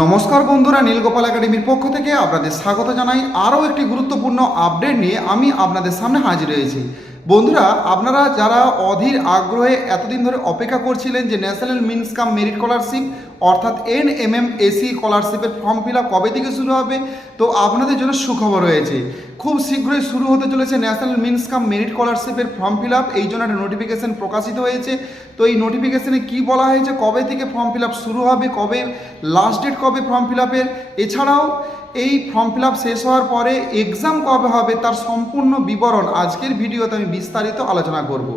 নমস্কার বন্ধুরা, নীলগোপাল একাডেমির পক্ষ থেকে আপনাদের স্বাগত জানাই। আরও একটি গুরুত্বপূর্ণ আপডেট নিয়ে আমি আপনাদের সামনে হাজির হয়েছি। বন্ধুরা, আপনারা যারা অধীর আগ্রহে এতদিন ধরে অপেক্ষা করছিলেন যে national means cum merit scholarship, অর্থাৎ এন এম এম এসি স্কলারশিপের ফর্ম ফিল কবে থেকে শুরু হবে? তো আপনাদের জন্য সুখবর রয়েছে। খুব শীঘ্রই শুরু হতে চলেছে ন্যাশনাল মিনস কাম মেরিট স্কলারশিপের ফর্ম ফিল আপ। এই জন্য একটা নোটিফিকেশন প্রকাশিত হয়েছে। তো এই নোটিফিকেশনে কি বলা হয়েছে, কবে থেকে ফর্ম ফিল আপ শুরু হবে, কবে লাস্ট ডেট কবে ফর্ম ফিল আপের? এছাড়াও এই ফর্ম ফিল আপ শেষ হওয়ার পরে এক্সাম কবে হবে, তার সম্পূর্ণ বিবরণ আজকের ভিডিওতে আমি বিস্তারিত আলোচনা করব।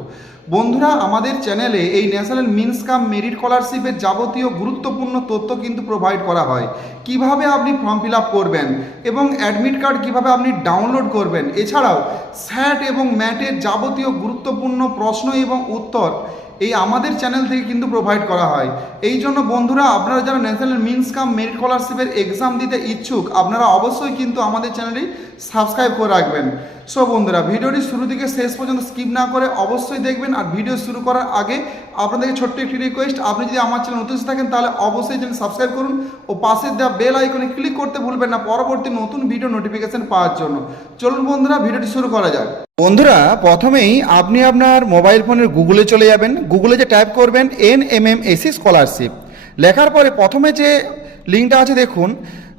বন্ধুরা, আমাদের চ্যানেলে এই ন্যাশনাল মিনস কাম মেরিট স্কলারশিপের যাবতীয় গুরুত্বপূর্ণ তথ্য কিন্তু প্রোভাইড করা হয়। কীভাবে আপনি ফর্ম ফিল করবেন এবং অ্যাডমিট কার্ড কীভাবে আপনি ডাউনলোড করবেন, এছাড়াও স্যাট এবং ম্যাটের যাবতীয় গুরুত্বপূর্ণ প্রশ্ন এবং উত্তর এই আমাদের চ্যানেল থেকে কিন্তু প্রোভাইড করা হয়। এই জন্য বন্ধুরা, আপনারা যারা ন্যাশনাল মিনস কাম মেরিট স্কলারশিপের এক্সাম দিতে ইচ্ছুক, আপনারা অবশ্যই কিন্তু আমাদের চ্যানেলটি সাবস্ক্রাইব করে রাখবেন। সো বন্ধুরা, ভিডিওটি শুরু থেকে শেষ পর্যন্ত স্কিপ না করে অবশ্যই দেখবেন আর ভিডিও শুরু করার আগে আপনাদেরকে ছোট্ট একটি রিকোয়েস্ট আপনি যদি আমার চ্যানেল নতুন থাকেন, তাহলে অবশ্যই চ্যানেল সাবস্ক্রাইব করুন ও পাশে দেওয়া বেল আইকনে ক্লিক করতে ভুলবেন না পরবর্তী নতুন ভিডিও নোটিফিকেশন পাওয়ার জন্য। চলুন বন্ধুরা ভিডিওটি শুরু করা যাক। বন্ধুরা, প্রথমেই আপনি আপনার মোবাইল ফোনের গুগলে চলে যাবেন। গুগলে যে টাইপ করবেন N M M S scholarship লেখার পরে প্রথমে যে লিঙ্কটা আছে, দেখুন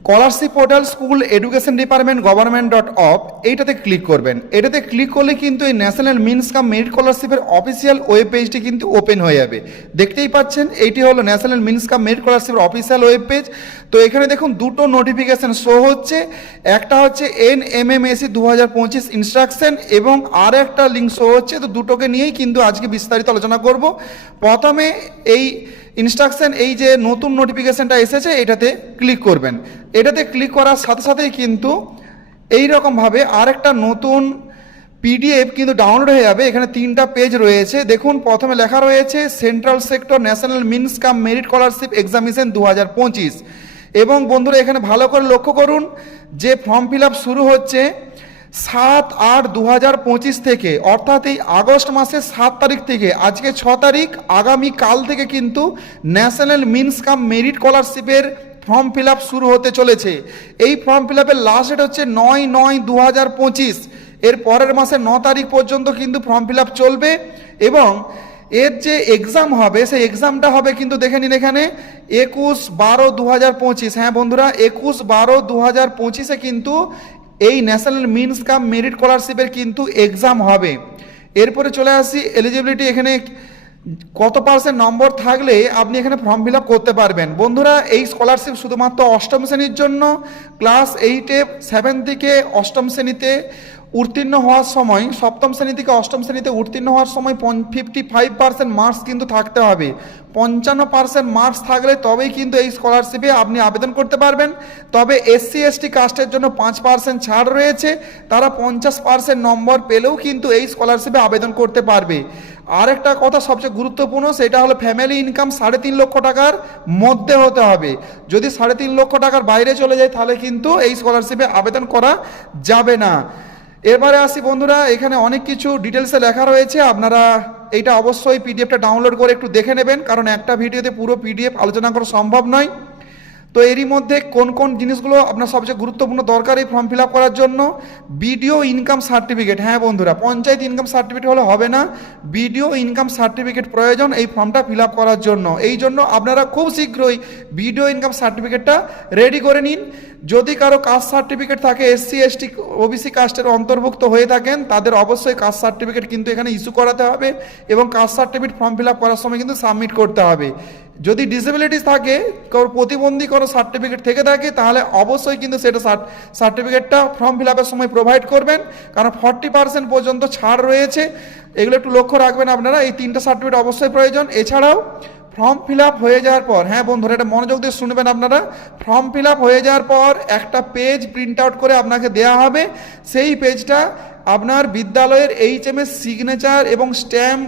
scholarship portal school education department government dot of এইটাতে ক্লিক করবেন। এটাতে ক্লিক করলে কিন্তু এই ন্যাশনাল মিনস কাম মেরিট স্কলারশিপের অফিসিয়াল ওয়েব পেজটি কিন্তু ওপেন হয়ে যাবে। দেখতেই পাচ্ছেন, এইটি হলো ন্যাশনাল মিনস কাম মেরিট স্কলারশিপের অফিসিয়াল ওয়েব পেজ। তো এখানে দেখুন, দুটো নোটিফিকেশন শো হচ্ছে। একটা হচ্ছে এন এম এম এসি দু হাজার পঁচিশ ইনস্ট্রাকশন এবং আর একটা লিঙ্ক শো হচ্ছে। তো দুটোকে নিয়েই কিন্তু আজকে বিস্তারিত আলোচনা করব। প্রথমে এই ইনস্ট্রাকশন এই যে নতুন নোটিফিকেশনটা এসেছে, এটাতে ক্লিক করবেন। এটাতে ক্লিক করার সাথে সাথেই কিন্তু এই রকমভাবে আরেকটা নতুন পিডিএফ কিন্তু ডাউনলোড হয়ে যাবে। এখানে তিনটা পেজ রয়েছে। দেখুন, প্রথমে লেখা রয়েছে central sector national means cum merit scholarship examination দু এবং বন্ধুরা, এখানে ভালো করে লক্ষ্য করুন, যে ফর্ম ফিল শুরু হচ্ছে সাত আট দু হাজার পঁচিশ থেকে, অর্থাৎ এই আগস্ট মাসের সাত তারিখ থেকে, আজকে ছ তারিখ, আগামী কাল থেকে কিন্তু ন্যাশনাল মিনস কাম মেরিট স্কলারশিপের ফর্ম ফিল শুরু হতে চলেছে। এই ফর্ম ফিল আপের লাস্ট ডেট হচ্ছে নয় নয় দু হাজার পঁচিশ। এর পরের মাসে ন তারিখ পর্যন্ত কিন্তু ফর্ম ফিল চলবে এবং এর যে এক্সাম হবে, সেই এক্সামটা হবে কিন্তু দেখে নিন এখানে, একুশ বারো দু হাজার পঁচিশ। হ্যাঁ বন্ধুরা, একুশ বারো দু হাজার পঁচিশে কিন্তু এই ন্যাশনাল মিনস কাম মেরিট স্কলারশিপের কিন্তু এক্সাম হবে। এরপরে চলে আসি এলিজিবিলিটি এখানে কত পার্সেন্ট নম্বর থাকলে আপনি এখানে ফর্ম ফিল করতে পারবেন। বন্ধুরা, এই স্কলারশিপ শুধুমাত্র অষ্টম শ্রেণির জন্য ক্লাস এইটে সেভেন থেকে অষ্টম শ্রেণীতে উত্তীর্ণ হওয়ার সময় সপ্তম শ্রেণি থেকে অষ্টম শ্রেণীতে উত্তীর্ণ হওয়ার সময় ফিফটি ফাইভ পার্সেন্ট মার্কস কিন্তু থাকতে হবে। পঞ্চান্ন পার্সেন্ট মার্কস থাকলে তবেই কিন্তু এই স্কলারশিপে আপনি আবেদন করতে পারবেন। তবে এসসি এসটি কাস্টের জন্য পাঁচ পার্সেন্ট ছাড় রয়েছে। তারা পঞ্চাশ পার্সেন্ট নম্বর পেলেও কিন্তু এই স্কলারশিপে আবেদন করতে পারবে। আরেকটা কথা সবচেয়ে গুরুত্বপূর্ণ, সেটা হলো ফ্যামিলি ইনকাম সাড়ে তিন লক্ষ টাকার মধ্যে হতে হবে। যদি সাড়ে তিন লক্ষ টাকার বাইরে চলে যায়, তাহলে কিন্তু এই স্কলারশিপে আবেদন করা যাবে না। এবারে আসি বন্ধুরা, এখানে অনেক কিছু ডিটেলসে লেখা রয়েছে, আপনারা এইটা অবশ্যই পিডিএফটা ডাউনলোড করে একটু দেখে নেবেন, কারণ একটা ভিডিওতে পুরো পিডিএফ আলোচনা করা সম্ভব নয়। তো এরই মধ্যে কোন কোন জিনিসগুলো আপনার সবচেয়ে গুরুত্বপূর্ণ দরকার এই ফর্ম ফিল আপ করার জন্য? বিডিও ইনকাম সার্টিফিকেট হ্যাঁ বন্ধুরা, পঞ্চায়েত ইনকাম সার্টিফিকেট হলে হবে না। বিডিও ইনকাম সার্টিফিকেট প্রয়োজন এই ফর্মটা ফিল আপ করার জন্য। এই জন্য আপনারা খুব শীঘ্রই বিডিও ইনকাম সার্টিফিকেটটা রেডি করে নিন। যদি কারও কাস্ট সার্টিফিকেট থাকে এসসি এসটি ওবিসি কাস্টের অন্তর্ভুক্ত হয়ে থাকেন, তাদের অবশ্যই কাস্ট সার্টিফিকেট কিন্তু এখানে ইস্যু করাতে হবে এবং caste certificate form fill up করার সময় কিন্তু সাবমিট করতে হবে। যদি ডিসেবিলিটিস থাকে, কারোর প্রতিবন্ধী কোনো সার্টিফিকেট থেকে থাকে, তাহলে অবশ্যই কিন্তু সেটা সার্টিফিকেটটা ফর্ম ফিল আপের সময় প্রোভাইড করবেন। কারণ ফর্টি পার্সেন্ট পর্যন্ত ছাড় রয়েছে। এগুলো একটু লক্ষ্য রাখবেন আপনারা, এই তিনটা সার্টিফিকেট অবশ্যই প্রয়োজন। এছাড়াও ফর্ম ফিল আপ হয়ে যাওয়ার পর হ্যাঁ বন্ধুরা, এটা মনোযোগ দিয়ে শুনবেন আপনারা ফর্ম ফিল আপ হয়ে যাওয়ার পর একটা পেজ প্রিন্ট আউট করে আপনাকে দেওয়া হবে। সেই পেজটা আপনার বিদ্যালয়ের এইচ এম সিগনেচার এবং স্ট্যাম্প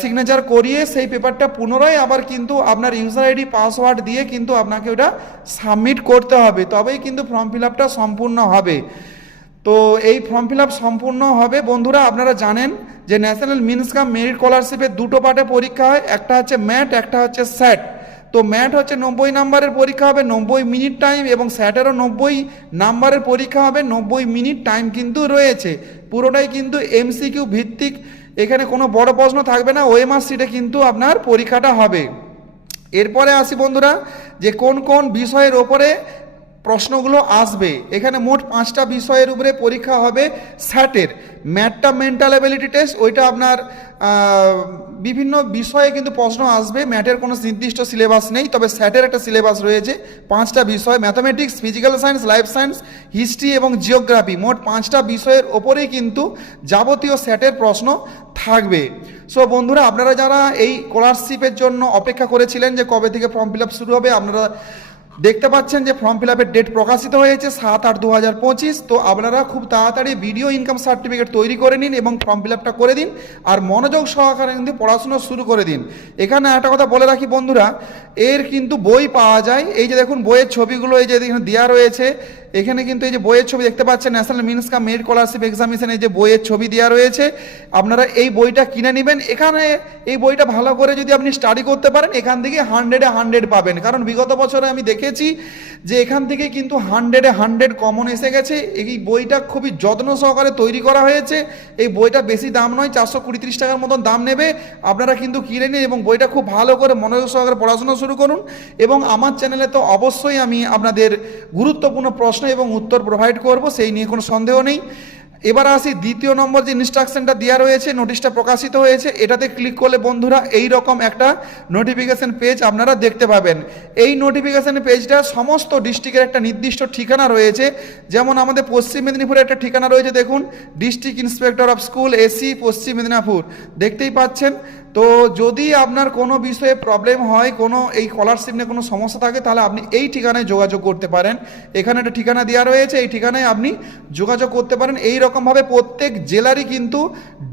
সিগনেচার করিয়ে সেই পেপারটা পুনরায় আবার কিন্তু আপনার ইউজার আইডি পাসওয়ার্ড দিয়ে কিন্তু আপনাকে ওটা সাবমিট করতে হবে। তবেই কিন্তু ফর্ম ফিল আপটা সম্পূর্ণ হবে। তো এই ফর্ম ফিল আপ সম্পূর্ণ হবে। বন্ধুরা, আপনারা জানেন যে ন্যাশনাল মিনস কাম মেরিট স্কলারশিপের দুটো পার্টে পরীক্ষা হয়। একটা হচ্ছে ম্যাট একটা হচ্ছে স্যাট তো ম্যাট হচ্ছে নব্বই নাম্বারের পরীক্ষা হবে, নব্বই মিনিট টাইম এবং স্যাটেরও নব্বই নাম্বারের পরীক্ষা হবে, নব্বই মিনিট টাইম কিন্তু রয়েছে। পুরোটাই কিন্তু এমসিকিউ ভিত্তিক এখানে কোনো বড় প্রশ্ন থাকবে না, ওএমআর সিটে কিন্তু আপনার পরীক্ষাটা হবে। এরপরে আসি বন্ধুরা, যে কোন কোন বিষয়ের ওপরে প্রশ্নগুলো আসবে। এখানে মোট পাঁচটা বিষয়ের উপরে পরীক্ষা হবে স্যাটের ম্যাটটা মেন্টাল অ্যাবিলিটি টেস্ট ওইটা আপনার বিভিন্ন বিষয়ে কিন্তু প্রশ্ন আসবে। ম্যাটের কোনো নির্দিষ্ট সিলেবাস নেই, তবে স্যাটের একটা সিলেবাস রয়েছে। পাঁচটা বিষয় mathematics physical science life science history এবং জিওগ্রাফি মোট পাঁচটা বিষয়ের ওপরেই কিন্তু যাবতীয় স্যাটের প্রশ্ন থাকবে। সো বন্ধুরা, আপনারা যারা এই স্কলারশিপের জন্য অপেক্ষা করেছিলেন যে কবে থেকে ফর্ম ফিল শুরু হবে, আপনারা দেখতে পাচ্ছেন যে ফর্ম ফিল আপের ডেট প্রকাশিত হয়েছে সাত আট দু হাজার পঁচিশ। তো, আপনারা খুব তাড়াতাড়ি ভিডিও ইনকাম সার্টিফিকেট তৈরি করে নিন এবং ফর্ম ফিল আপটা করে দিন আর মনোযোগ সহকারে কিন্তু পড়াশোনা শুরু করে দিন। এখানে একটা কথা বলে রাখি বন্ধুরা, এর কিন্তু বই পাওয়া যায়। এই যে দেখুন, বইয়ের ছবিগুলো এই যে দেওয়া রয়েছে এখানে কিন্তু এই যে বইয়ের ছবি দেখতে পাচ্ছেন national means cum merit scholarship examination এই যে বইয়ের ছবি দেওয়া রয়েছে, আপনারা এই বইটা কিনে নেবেন। এখানে এই বইটা ভালো করে যদি আপনি স্টাডি করতে পারেন, এখান থেকে হান্ড্রেডে হান্ড্রেড পাবেন। কারণ বিগত বছরে আমি দেখেছি যে এখান থেকে কিন্তু হান্ড্রেডে হান্ড্রেড কমন এসে গেছে। এই বইটা খুবই যত্ন সহকারে তৈরি করা হয়েছে। এই বইটা বেশি দাম নয়, চারশো কুড়ি ত্রিশ টাকার মতন দাম নেবে। আপনারা কিন্তু কিনে নিন এবং বইটা খুব ভালো করে মনোযোগ সহকারে পড়াশোনা শুরু করুন। এবং আমার চ্যানেলে তো অবশ্যই আমি আপনাদের গুরুত্বপূর্ণ প্রশ্ন এবং উত্তর প্রোভাইড করব, সেই নিয়ে কোনো সন্দেহ নেই। এবার আসি, দ্বিতীয় নম্বর যে ইনস্ট্রাকশনটা দেওয়া রয়েছে নোটিশটা প্রকাশিত হয়েছে, এটাতে ক্লিক করলে বন্ধুরা এই রকম একটা নোটিফিকেশন পেজ আপনারা দেখতে পাবেন। এই নোটিফিকেশন পেজটা সমস্ত ডিস্ট্রিক্টের একটা নির্দিষ্ট ঠিকানা রয়েছে। যেমন আমাদের পশ্চিম মেদিনীপুরে একটা ঠিকানা রয়েছে, দেখুন district inspector of school AC Paschim Medinipur. দেখতেই পাচ্ছেন তো যদি আপনার কোনো বিষয়ে প্রবলেম হয়, কোনো এই স্কলারশিপ নিয়ে কোনো সমস্যা থাকে, তাহলে আপনি এই ঠিকানায় যোগাযোগ করতে পারেন। এখানে একটা ঠিকানা দেওয়া রয়েছে, এই ঠিকানায় আপনি যোগাযোগ করতে পারেন। এই রকমভাবে প্রত্যেক জেলারই কিন্তু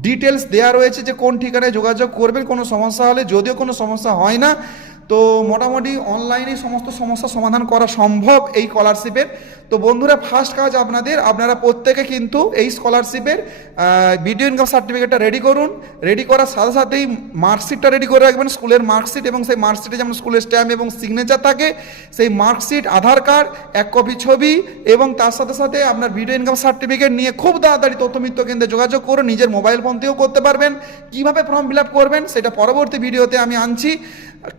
ডিটেলস দেওয়া রয়েছে যে কোন ঠিকানায় যোগাযোগ করবেন, কোনো সমস্যা হলে, যদিও কোনো সমস্যা হয় না তো মোটামুটি অনলাইনে সমস্ত সমস্যা সমাধান করা সম্ভব এই স্কলারশিপের তো বন্ধুরা ফার্স্ট কাজ আপনাদের, আপনারা প্রত্যেকে কিন্তু এই স্কলারশিপের ভিডিও ইনকাম সার্টিফিকেটটা রেডি করুন। রেডি করার সাথে সাথেই মার্কশিটটা রেডি করে রাখবেন স্কুলের মার্কশিট এবং সেই মার্কশিটে যেমন স্কুলের স্ট্যাম্প এবং সিগনেচার থাকে, সেই মার্কশিট আধার কার্ড এক কপি ছবি এবং তার সাথে সাথে আপনার ভিডিও ইনকাম সার্টিফিকেট নিয়ে খুব তাড়াতাড়ি তথ্যমিত্র কেন্দ্রে যোগাযোগ করুন নিজের মোবাইল ফোন থেকেও করতে পারবেন। কীভাবে ফর্ম ফিল আপ করবেন, সেটা পরবর্তী ভিডিওতে আমি আনছি।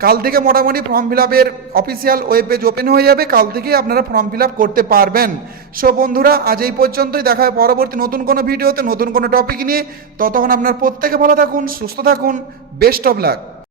কাল থেকে মোটামুটি ফর্ম ফিল আপের অফিসিয়াল ওয়েব পেজ ওপেন হয়ে যাবে। কাল থেকেই আপনারা ফর্ম ফিল আপ করতে পারবেন। সো বন্ধুরা, আজ এই পর্যন্তই। দেখা হয় পরবর্তী নতুন কোনো ভিডিওতে, নতুন কোনো টপিক নিয়ে। ততক্ষণ আপনার প্রত্যেকে ভালো থাকুন, সুস্থ থাকুন। Best of luck